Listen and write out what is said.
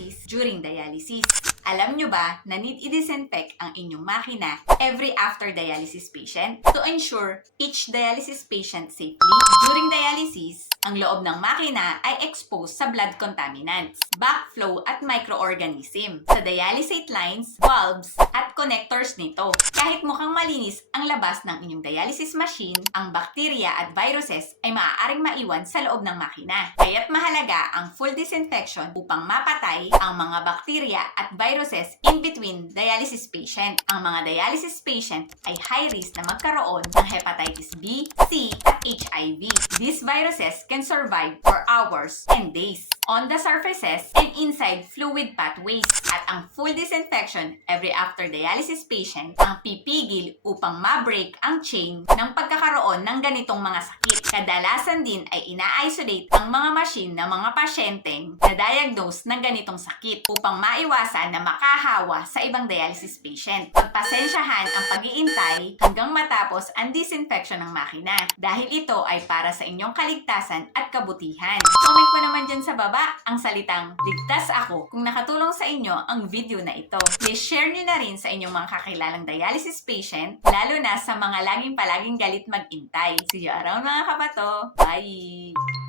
practice during dialysis. Alam nyo ba na need i-disinfect ang inyong makina every after dialysis patient to ensure each dialysis patient safely? During dialysis, ang loob ng makina ay exposed sa blood contaminants, backflow at microorganism sa dialysate lines, valves at connectors nito. Kahit mukhang malinis ang labas ng inyong dialysis machine, ang bacteria at viruses ay maaaring maiwan sa loob ng makina. Kaya't mahalaga ang full disinfection upang mapatay ang mga bacteria at viruses in between dialysis patient. Ang mga dialysis patient ay high risk na magkaroon ng hepatitis B, C, at HIV. These viruses can survive for hours and days on the surfaces and inside fluid pathways. At ang full disinfection every after dialysis patient ang pipigil upang ma-break ang chain ng pagkakaroon ng ganitong mga sakit. Kadalasan din ay ina-isolate ang mga machine ng mga pasyenteng na-diagnose ng ganitong sakit upang maiwasan na makahawa sa ibang dialysis patient. Pagpasensyahan ang pag-iintay hanggang matapos ang disinfection ng makina dahil ito ay para sa inyong kaligtasan at kabutihan. Comment mo naman dyan sa baba ang salitang ligtas ako kung nakatulong sa inyo ang video na ito. Please share nyo na rin sa inyong mga kakilalang dialysis patient, lalo na sa mga palaging galit mag-intay. See you around mga kabato. Bye!